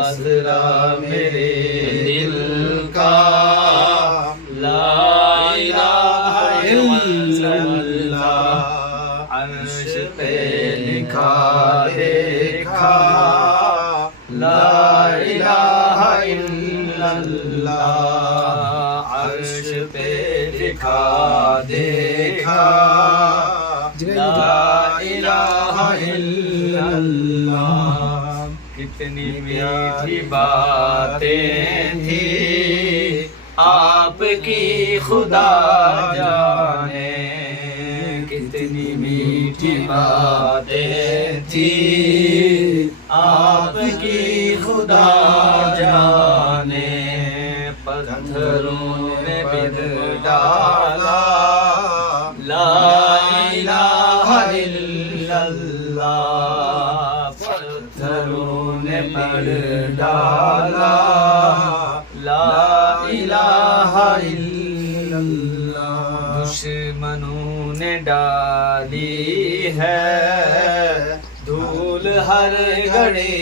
آسرا میرے دل کا لا الہ الا اللہ، عرش پہ لکھا دیکھا لا الہ الا اللہ، عرش پہ لکھا دیکھا لا الہ الا اللہ۔ کتنی میٹھی باتیں تھی آپ کی خدا جانے، کتنی میٹھی باتیں تھی آپ کی خدا جانے، پتھروں نے بد ڈالا لا الہ الا اللہ، پتھروں نے بد ڈالا لا الہ الا اللہ۔ دشمنوں نے ڈالی ہے دھول ہر گھڑی،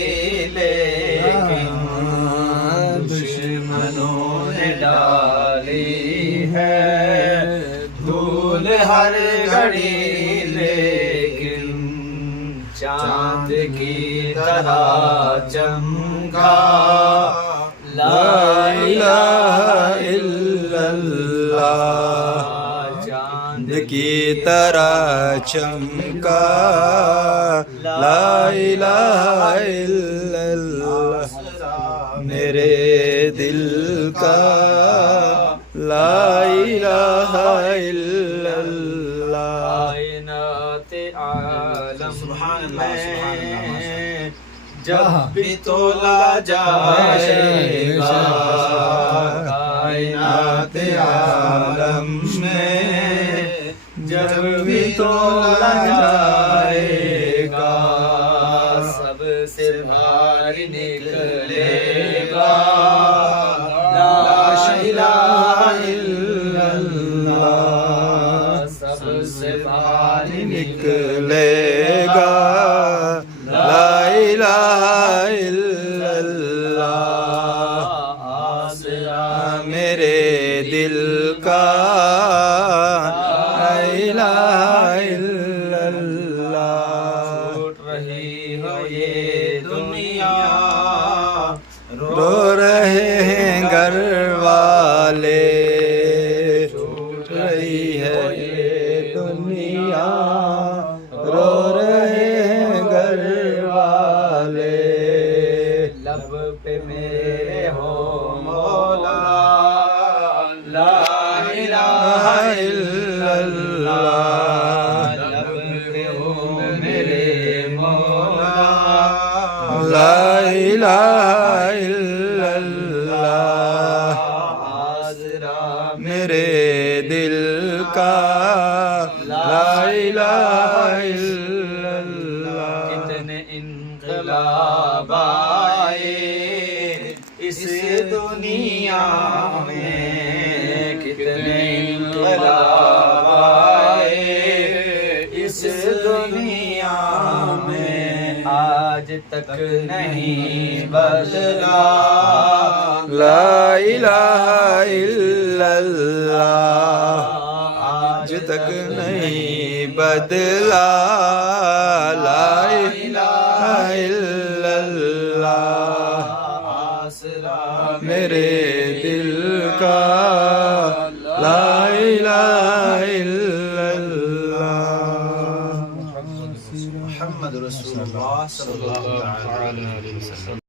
لیکن دشمنوں نے ڈالی ہے دھول ہر گھڑی، لیکن چاند کی طرح چمکا لا الہ الا اللہ، چاند کی طرح چمکا لا الہ الا اللہ، میرے دل کا لا الہ الا اللہ۔ کائنات عالم میں جب بھی تولا جائے گا، کائنات عالم میں جب بھی تولا جائے گا، سب سے بھاری نکلے گا لا الہ الا اللہ، سب سے بھاری نکلے گا لا الہ الا اللہ، آسرا میرے دل کا لا الہ الا اللہ۔ چھوٹ رہی ہو یہ دنیا، رو رہے ہیں گھر والے، چھوٹ رہی ہے یہ دنیا، رو رہے ہیں گھر والے، لب پہ میرے ہو مولا لا الہ الا اللہ، لب پہ ہو میرے مولا لا الہ الا اللہ، آسرا میرے دل کا لا الہ الا اللہ۔ کتنے انقلاب آئے اس دنیا میں، کتنے انقلاب آئے اس دنیا میں، آج تک نہیں بدلا لا الہ الا اللہ، آج تک نہیں بدلا لا الہ الا اللہ، آسرا میرے دل کا لا الہ الا اللہ۔ محمد رسول اللہ صلی اللہ علیہ وسلم۔